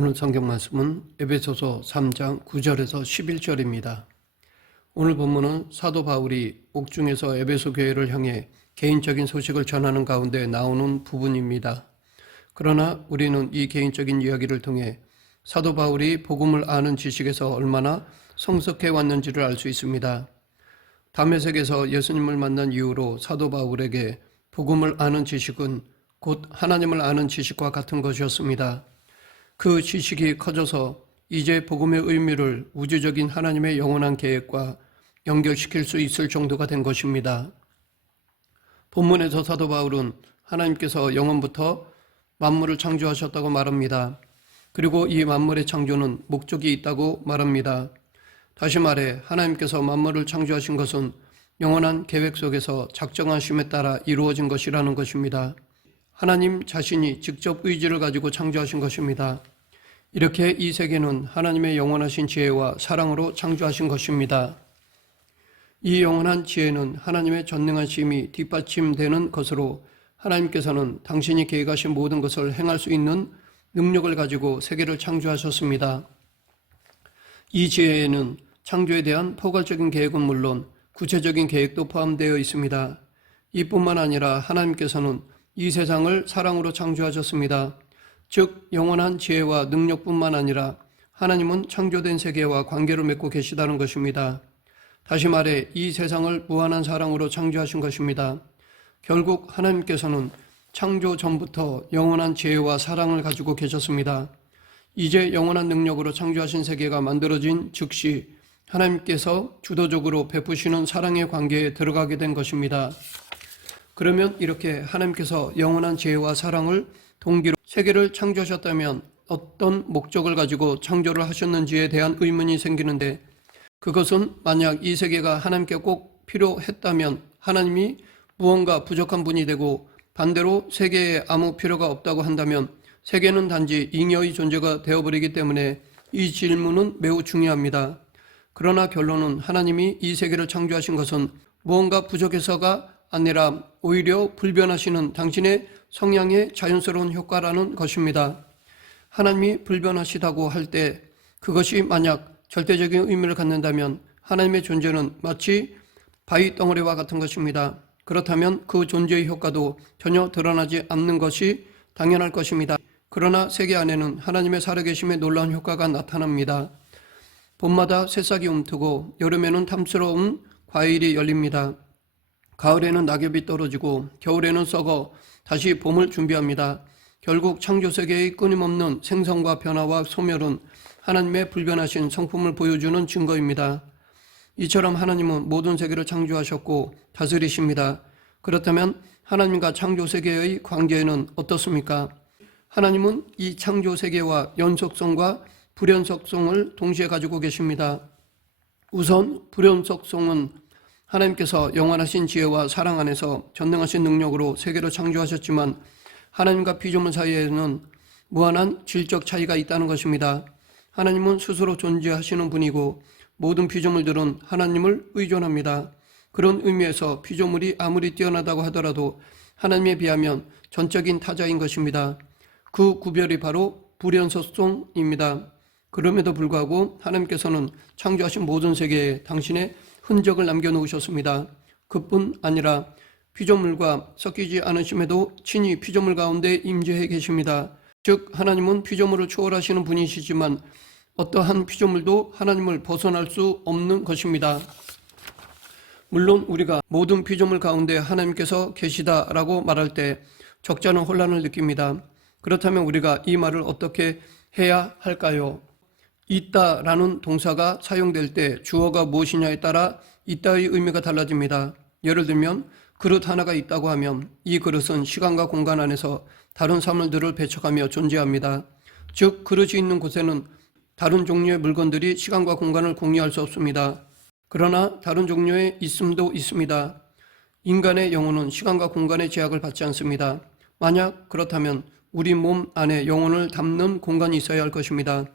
오늘 성경 말씀은 에베소서 3장 9절에서 11절입니다. 오늘 본문은 사도 바울이 옥중에서 에베소 교회를 향해 개인적인 소식을 전하는 가운데 나오는 부분입니다. 그러나 우리는 이 개인적인 이야기를 통해 사도 바울이 복음을 아는 지식에서 얼마나 성숙해 왔는지를 알 수 있습니다. 다메섹에서 예수님을 만난 이후로 사도 바울에게 복음을 아는 지식은 곧 하나님을 아는 지식과 같은 것이었습니다. 그 지식이 커져서 이제 복음의 의미를 우주적인 하나님의 영원한 계획과 연결시킬 수 있을 정도가 된 것입니다. 본문에서 사도 바울은 하나님께서 영원부터 만물을 창조하셨다고 말합니다. 그리고 이 만물의 창조는 목적이 있다고 말합니다. 다시 말해 하나님께서 만물을 창조하신 것은 영원한 계획 속에서 작정하심에 따라 이루어진 것이라는 것입니다. 하나님 자신이 직접 의지를 가지고 창조하신 것입니다. 이렇게 이 세계는 하나님의 영원하신 지혜와 사랑으로 창조하신 것입니다. 이 영원한 지혜는 하나님의 전능하심이 뒷받침되는 것으로 하나님께서는 당신이 계획하신 모든 것을 행할 수 있는 능력을 가지고 세계를 창조하셨습니다. 이 지혜에는 창조에 대한 포괄적인 계획은 물론 구체적인 계획도 포함되어 있습니다. 이뿐만 아니라 하나님께서는 이 세상을 사랑으로 창조하셨습니다. 즉 영원한 지혜와 능력뿐만 아니라 하나님은 창조된 세계와 관계를 맺고 계시다는 것입니다. 다시 말해 이 세상을 무한한 사랑으로 창조하신 것입니다. 결국 하나님께서는 창조 전부터 영원한 지혜와 사랑을 가지고 계셨습니다. 이제 영원한 능력으로 창조하신 세계가 만들어진 즉시 하나님께서 주도적으로 베푸시는 사랑의 관계에 들어가게 된 것입니다. 그러면 이렇게 하나님께서 영원한 지혜와 사랑을 동기로 세계를 창조하셨다면 어떤 목적을 가지고 창조를 하셨는지에 대한 의문이 생기는데, 그것은 만약 이 세계가 하나님께 꼭 필요했다면 하나님이 무언가 부족한 분이 되고, 반대로 세계에 아무 필요가 없다고 한다면 세계는 단지 잉여의 존재가 되어버리기 때문에 이 질문은 매우 중요합니다. 그러나 결론은 하나님이 이 세계를 창조하신 것은 무언가 부족해서가 아니라 오히려 불변하시는 당신의 성향의 자연스러운 효과라는 것입니다. 하나님이 불변하시다고 할 때 그것이 만약 절대적인 의미를 갖는다면 하나님의 존재는 마치 바위 덩어리와 같은 것입니다. 그렇다면 그 존재의 효과도 전혀 드러나지 않는 것이 당연할 것입니다. 그러나 세계 안에는 하나님의 살아계심의 놀라운 효과가 나타납니다. 봄마다 새싹이 움트고 여름에는 탐스러운 과일이 열립니다. 가을에는 낙엽이 떨어지고 겨울에는 썩어 다시 봄을 준비합니다. 결국 창조세계의 끊임없는 생성과 변화와 소멸은 하나님의 불변하신 성품을 보여주는 증거입니다. 이처럼 하나님은 모든 세계를 창조하셨고 다스리십니다. 그렇다면 하나님과 창조세계의 관계는 어떻습니까? 하나님은 이 창조세계와 연속성과 불연속성을 동시에 가지고 계십니다. 우선 불연속성은 하나님께서 영원하신 지혜와 사랑 안에서 전능하신 능력으로 세계를 창조하셨지만 하나님과 피조물 사이에는 무한한 질적 차이가 있다는 것입니다. 하나님은 스스로 존재하시는 분이고 모든 피조물들은 하나님을 의존합니다. 그런 의미에서 피조물이 아무리 뛰어나다고 하더라도 하나님에 비하면 전적인 타자인 것입니다. 그 구별이 바로 불연속성입니다. 그럼에도 불구하고 하나님께서는 창조하신 모든 세계에 당신의 흔적을 남겨놓으셨습니다. 그뿐 아니라 피조물과 섞이지 않으심에도 친히 피조물 가운데 임재해 계십니다. 즉 하나님은 피조물을 초월하시는 분이시지만 어떠한 피조물도 하나님을 벗어날 수 없는 것입니다. 물론 우리가 모든 피조물 가운데 하나님께서 계시다라고 말할 때 적잖은 혼란을 느낍니다. 그렇다면 우리가 이 말을 어떻게 해야 할까요? 있다라는 동사가 사용될 때 주어가 무엇이냐에 따라 있다의 의미가 달라집니다. 예를 들면 그릇 하나가 있다고 하면 이 그릇은 시간과 공간 안에서 다른 사물들을 배척하며 존재합니다. 즉 그릇이 있는 곳에는 다른 종류의 물건들이 시간과 공간을 공유할 수 없습니다. 그러나 다른 종류의 있음도 있습니다. 인간의 영혼은 시간과 공간의 제약을 받지 않습니다. 만약 그렇다면 우리 몸 안에 영혼을 담는 공간이 있어야 할 것입니다.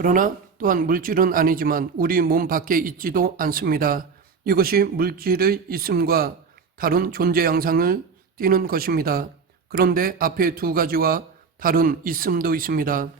그러나 또한 물질은 아니지만 우리 몸 밖에 있지도 않습니다. 이것이 물질의 있음과 다른 존재 양상을 띠는 것입니다. 그런데 앞에 두 가지와 다른 있음도 있습니다.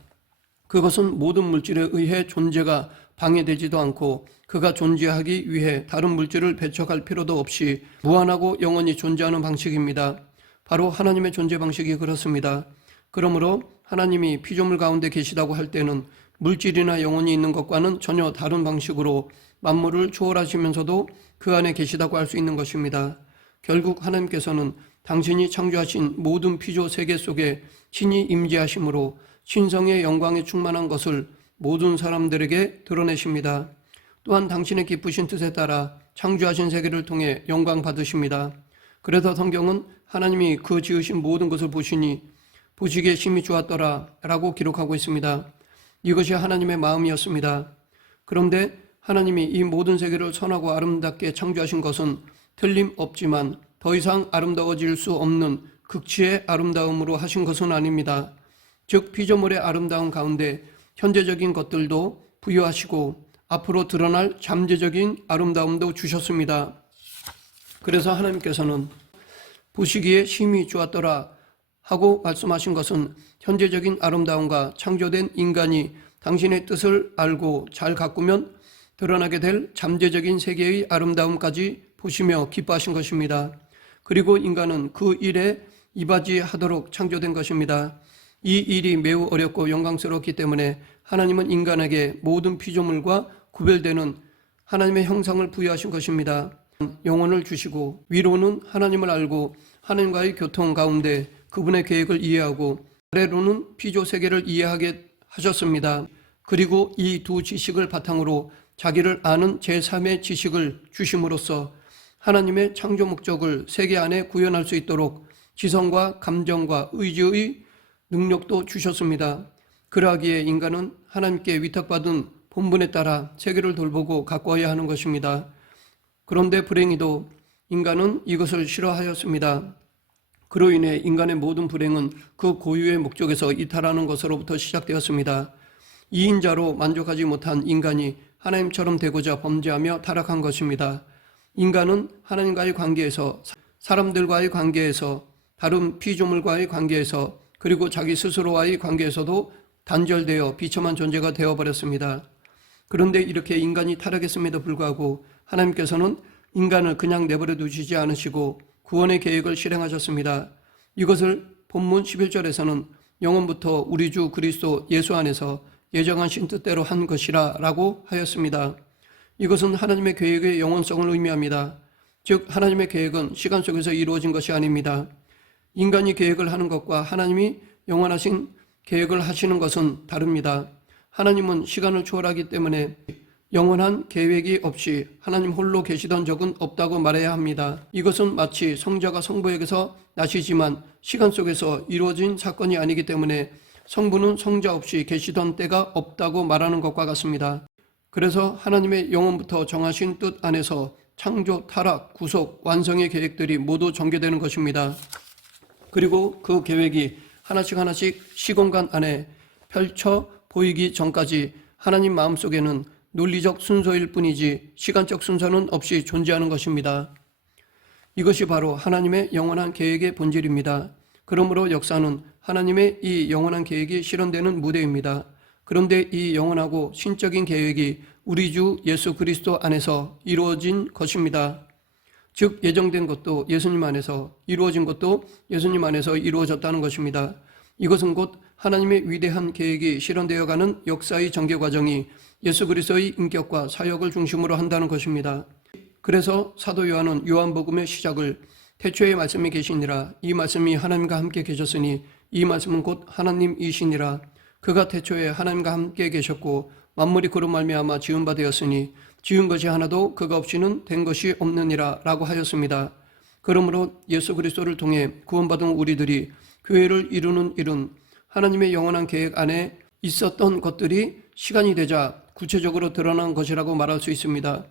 그것은 모든 물질에 의해 존재가 방해되지도 않고 그가 존재하기 위해 다른 물질을 배척할 필요도 없이 무한하고 영원히 존재하는 방식입니다. 바로 하나님의 존재 방식이 그렇습니다. 그러므로 하나님이 피조물 가운데 계시다고 할 때는 물질이나 영혼이 있는 것과는 전혀 다른 방식으로 만물을 초월하시면서도 그 안에 계시다고 할 수 있는 것입니다. 결국 하나님께서는 당신이 창조하신 모든 피조 세계 속에 친히 임재하심으로 신성의 영광에 충만한 것을 모든 사람들에게 드러내십니다. 또한 당신의 기쁘신 뜻에 따라 창조하신 세계를 통해 영광 받으십니다. 그래서 성경은 하나님이 그 지으신 모든 것을 보시니 보시기에 심히 좋았더라 라고 기록하고 있습니다. 이것이 하나님의 마음이었습니다. 그런데 하나님이 이 모든 세계를 선하고 아름답게 창조하신 것은 틀림없지만 더 이상 아름다워질 수 없는 극치의 아름다움으로 하신 것은 아닙니다. 즉 피조물의 아름다움 가운데 현재적인 것들도 부여하시고 앞으로 드러날 잠재적인 아름다움도 주셨습니다. 그래서 하나님께서는 보시기에 심히 좋았더라 하고 말씀하신 것은 현재적인 아름다움과 창조된 인간이 당신의 뜻을 알고 잘 가꾸면 드러나게 될 잠재적인 세계의 아름다움까지 보시며 기뻐하신 것입니다. 그리고 인간은 그 일에 이바지하도록 창조된 것입니다. 이 일이 매우 어렵고 영광스럽기 때문에 하나님은 인간에게 모든 피조물과 구별되는 하나님의 형상을 부여하신 것입니다. 영혼을 주시고 위로는 하나님을 알고 하나님과의 교통 가운데 그분의 계획을 이해하고 아래로는 피조 세계를 이해하게 하셨습니다. 그리고 이 두 지식을 바탕으로 자기를 아는 제3의 지식을 주심으로써 하나님의 창조 목적을 세계 안에 구현할 수 있도록 지성과 감정과 의지의 능력도 주셨습니다. 그러하기에 인간은 하나님께 위탁받은 본분에 따라 세계를 돌보고 가꿔야 하는 것입니다. 그런데 불행히도 인간은 이것을 싫어하였습니다. 그로 인해 인간의 모든 불행은 그 고유의 목적에서 이탈하는 것으로부터 시작되었습니다. 이인자로 만족하지 못한 인간이 하나님처럼 되고자 범죄하며 타락한 것입니다. 인간은 하나님과의 관계에서, 사람들과의 관계에서, 다른 피조물과의 관계에서, 그리고 자기 스스로와의 관계에서도 단절되어 비참한 존재가 되어버렸습니다. 그런데 이렇게 인간이 타락했음에도 불구하고 하나님께서는 인간을 그냥 내버려 두시지 않으시고 구원의 계획을 실행하셨습니다. 이것을 본문 11절에서는 영원부터 우리 주 그리스도 예수 안에서 예정하신 뜻대로 한 것이라 라고 하였습니다. 이것은 하나님의 계획의 영원성을 의미합니다. 즉 하나님의 계획은 시간 속에서 이루어진 것이 아닙니다. 인간이 계획을 하는 것과 하나님이 영원하신 계획을 하시는 것은 다릅니다. 하나님은 시간을 초월하기 때문에 영원한 계획이 없이 하나님 홀로 계시던 적은 없다고 말해야 합니다. 이것은 마치 성자가 성부에게서 나시지만 시간 속에서 이루어진 사건이 아니기 때문에 성부는 성자 없이 계시던 때가 없다고 말하는 것과 같습니다. 그래서 하나님의 영원부터 정하신 뜻 안에서 창조, 타락, 구속, 완성의 계획들이 모두 전개되는 것입니다. 그리고 그 계획이 하나씩 시공간 안에 펼쳐 보이기 전까지 하나님 마음속에는 논리적 순서일 뿐이지 시간적 순서는 없이 존재하는 것입니다. 이것이 바로 하나님의 영원한 계획의 본질입니다. 그러므로 역사는 하나님의 이 영원한 계획이 실현되는 무대입니다. 그런데 이 영원하고 신적인 계획이 우리 주 예수 그리스도 안에서 이루어진 것입니다. 즉 예정된 것도 예수님 안에서, 이루어진 것도 예수님 안에서 이루어졌다는 것입니다. 이것은 곧 하나님의 위대한 계획이 실현되어가는 역사의 전개 과정이 예수 그리스도의 인격과 사역을 중심으로 한다는 것입니다. 그래서 사도 요한은 요한복음의 시작을 태초에 말씀이 계시니라, 이 말씀이 하나님과 함께 계셨으니 이 말씀은 곧 하나님이시니라, 그가 태초에 하나님과 함께 계셨고 만물이 그로 말미암아 지은 바 되었으니 지은 것이 하나도 그가 없이는 된 것이 없느니라 라고 하였습니다. 그러므로 예수 그리스도를 통해 구원받은 우리들이 교회를 이루는 일은 하나님의 영원한 계획 안에 있었던 것들이 시간이 되자 구체적으로 드러난 것이라고 말할 수 있습니다.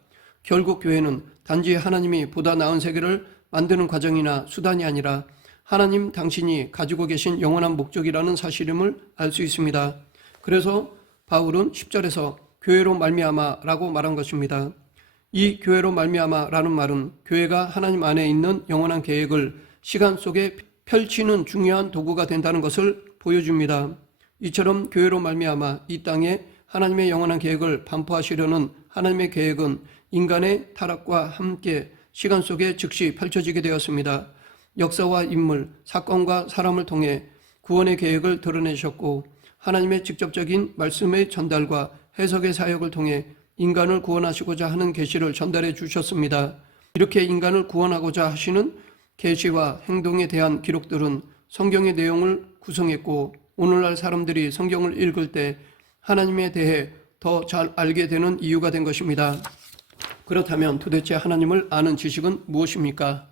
결국 교회는 단지 하나님이 보다 나은 세계를 만드는 과정이나 수단이 아니라 하나님 당신이 가지고 계신 영원한 목적이라는 사실임을 알 수 있습니다. 그래서 바울은 10절에서 교회로 말미암아 라고 말한 것입니다. 이 교회로 말미암아 라는 말은 교회가 하나님 안에 있는 영원한 계획을 시간 속에 펼치는 중요한 도구가 된다는 것을 보여줍니다. 이처럼 교회로 말미암아 이 땅에 하나님의 영원한 계획을 반포하시려는 하나님의 계획은 인간의 타락과 함께 시간 속에 즉시 펼쳐지게 되었습니다. 역사와 인물, 사건과 사람을 통해 구원의 계획을 드러내셨고 하나님의 직접적인 말씀의 전달과 해석의 사역을 통해 인간을 구원하시고자 하는 계시를 전달해 주셨습니다. 이렇게 인간을 구원하고자 하시는 계시와 행동에 대한 기록들은 성경의 내용을 구성했고 오늘날 사람들이 성경을 읽을 때 하나님에 대해 더 잘 알게 되는 이유가 된 것입니다. 그렇다면 도대체 하나님을 아는 지식은 무엇입니까?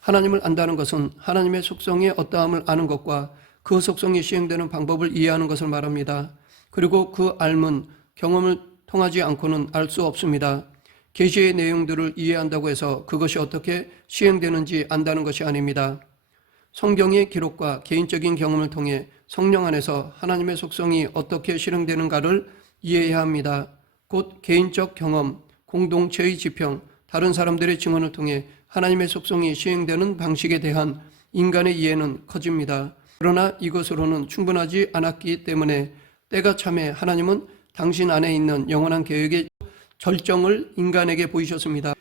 하나님을 안다는 것은 하나님의 속성의 어떠함을 아는 것과 그 속성이 시행되는 방법을 이해하는 것을 말합니다. 그리고 그 알문, 경험을 통하지 않고는 알 수 없습니다. 계시의 내용들을 이해한다고 해서 그것이 어떻게 시행되는지 안다는 것이 아닙니다. 성경의 기록과 개인적인 경험을 통해 성령 안에서 하나님의 속성이 어떻게 실행되는가를 이해해야 합니다. 곧 개인적 경험, 공동체의 지평, 다른 사람들의 증언을 통해 하나님의 속성이 시행되는 방식에 대한 인간의 이해는 커집니다. 그러나 이것으로는 충분하지 않았기 때문에 때가 참에 하나님은 당신 안에 있는 영원한 계획의 절정을 인간에게 보이셨습니다.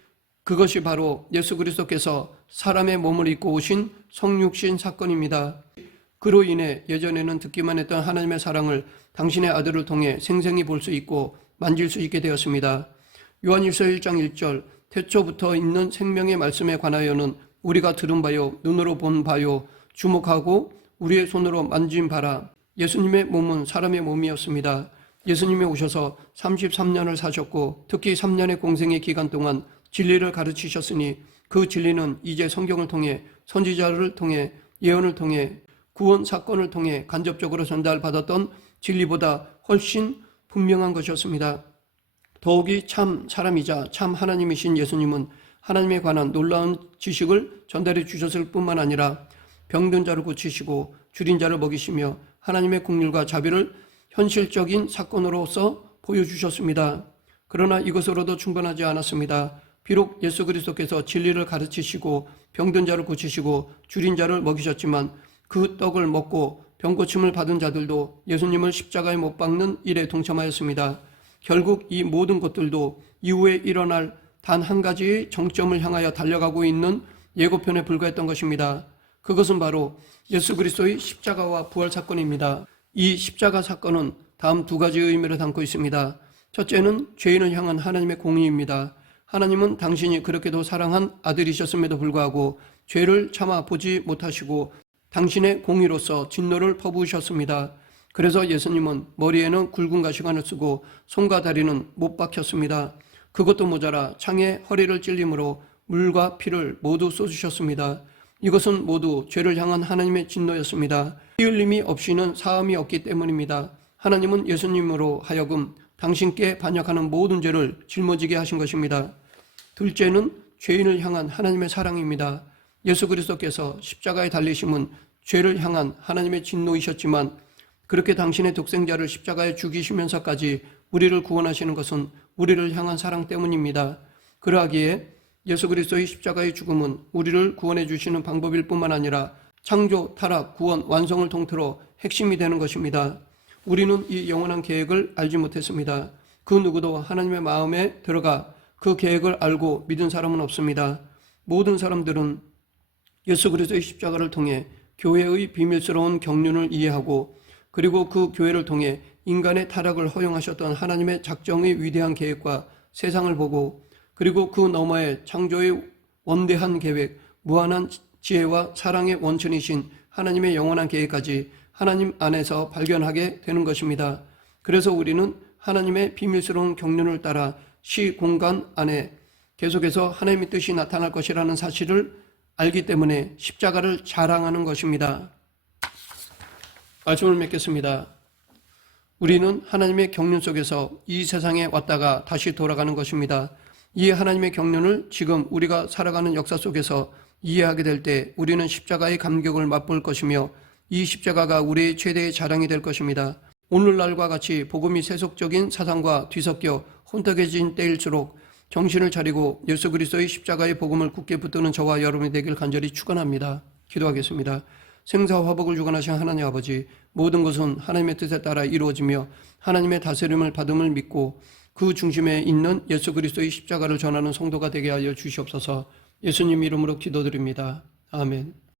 그것이 바로 예수 그리스도께서 사람의 몸을 입고 오신 성육신 사건입니다. 그로 인해 예전에는 듣기만 했던 하나님의 사랑을 당신의 아들을 통해 생생히 볼 수 있고 만질 수 있게 되었습니다. 요한일서 1장 1절 태초부터 있는 생명의 말씀에 관하여는 우리가 들은 바요 눈으로 본 바요 주목하고 우리의 손으로 만진 바라. 예수님의 몸은 사람의 몸이었습니다. 예수님이 오셔서 33년을 사셨고 특히 3년의 공생의 기간 동안 진리를 가르치셨으니 그 진리는 이제 성경을 통해 선지자를 통해 예언을 통해 구원 사건을 통해 간접적으로 전달받았던 진리보다 훨씬 분명한 것이었습니다. 더욱이 참 사람이자 참 하나님이신 예수님은 하나님에 관한 놀라운 지식을 전달해 주셨을 뿐만 아니라 병든 자를 고치시고 줄인 자를 먹이시며 하나님의 긍휼과 자비를 현실적인 사건으로서 보여주셨습니다. 그러나 이것으로도 충분하지 않았습니다. 비록 예수 그리스도께서 진리를 가르치시고 병든 자를 고치시고 줄인 자를 먹이셨지만 그 떡을 먹고 병고침을 받은 자들도 예수님을 십자가에 못 박는 일에 동참하였습니다. 결국 이 모든 것들도 이후에 일어날 단 한 가지의 정점을 향하여 달려가고 있는 예고편에 불과했던 것입니다. 그것은 바로 예수 그리스도의 십자가와 부활 사건입니다. 이 십자가 사건은 다음 두 가지 의미를 담고 있습니다. 첫째는 죄인을 향한 하나님의 공의입니다. 하나님은 당신이 그렇게도 사랑한 아들이셨음에도 불구하고 죄를 참아 보지 못하시고 당신의 공의로서 진노를 퍼부으셨습니다. 그래서 예수님은 머리에는 굵은 가시관을 쓰고 손과 다리는 못 박혔습니다. 그것도 모자라 창에 허리를 찔림으로 물과 피를 모두 쏟으셨습니다. 이것은 모두 죄를 향한 하나님의 진노였습니다. 피 흘림이 없이는 사함이 없기 때문입니다. 하나님은 예수님으로 하여금 당신께 반역하는 모든 죄를 짊어지게 하신 것입니다. 둘째는 죄인을 향한 하나님의 사랑입니다. 예수 그리스도께서 십자가에 달리심은 죄를 향한 하나님의 진노이셨지만 그렇게 당신의 독생자를 십자가에 죽이시면서까지 우리를 구원하시는 것은 우리를 향한 사랑 때문입니다. 그러하기에 예수 그리스도의 십자가의 죽음은 우리를 구원해 주시는 방법일 뿐만 아니라 창조, 타락, 구원, 완성을 통틀어 핵심이 되는 것입니다. 우리는 이 영원한 계획을 알지 못했습니다. 그 누구도 하나님의 마음에 들어가 그 계획을 알고 믿은 사람은 없습니다. 모든 사람들은 예수 그리스도의 십자가를 통해 교회의 비밀스러운 경륜을 이해하고 그리고 그 교회를 통해 인간의 타락을 허용하셨던 하나님의 작정의 위대한 계획과 세상을 보고 그리고 그 너머의 창조의 원대한 계획, 무한한 지혜와 사랑의 원천이신 하나님의 영원한 계획까지 하나님 안에서 발견하게 되는 것입니다. 그래서 우리는 하나님의 비밀스러운 경륜을 따라 시 공간 안에 계속해서 하나님의 뜻이 나타날 것이라는 사실을 알기 때문에 십자가를 자랑하는 것입니다. 말씀을 맺겠습니다. 우리는 하나님의 경륜 속에서 이 세상에 왔다가 다시 돌아가는 것입니다. 이 하나님의 경륜을 지금 우리가 살아가는 역사 속에서 이해하게 될 때 우리는 십자가의 감격을 맛볼 것이며 이 십자가가 우리의 최대의 자랑이 될 것입니다. 오늘날과 같이 복음이 세속적인 사상과 뒤섞여 혼탁해진 때일수록 정신을 차리고 예수 그리스도의 십자가의 복음을 굳게 붙드는 저와 여러분이 되길 간절히 축원합니다. 기도하겠습니다. 생사화복을 주관하신 하나님 아버지, 모든 것은 하나님의 뜻에 따라 이루어지며 하나님의 다스림을 받음을 믿고 그 중심에 있는 예수 그리스도의 십자가를 전하는 성도가 되게 하여 주시옵소서. 예수님 이름으로 기도드립니다. 아멘.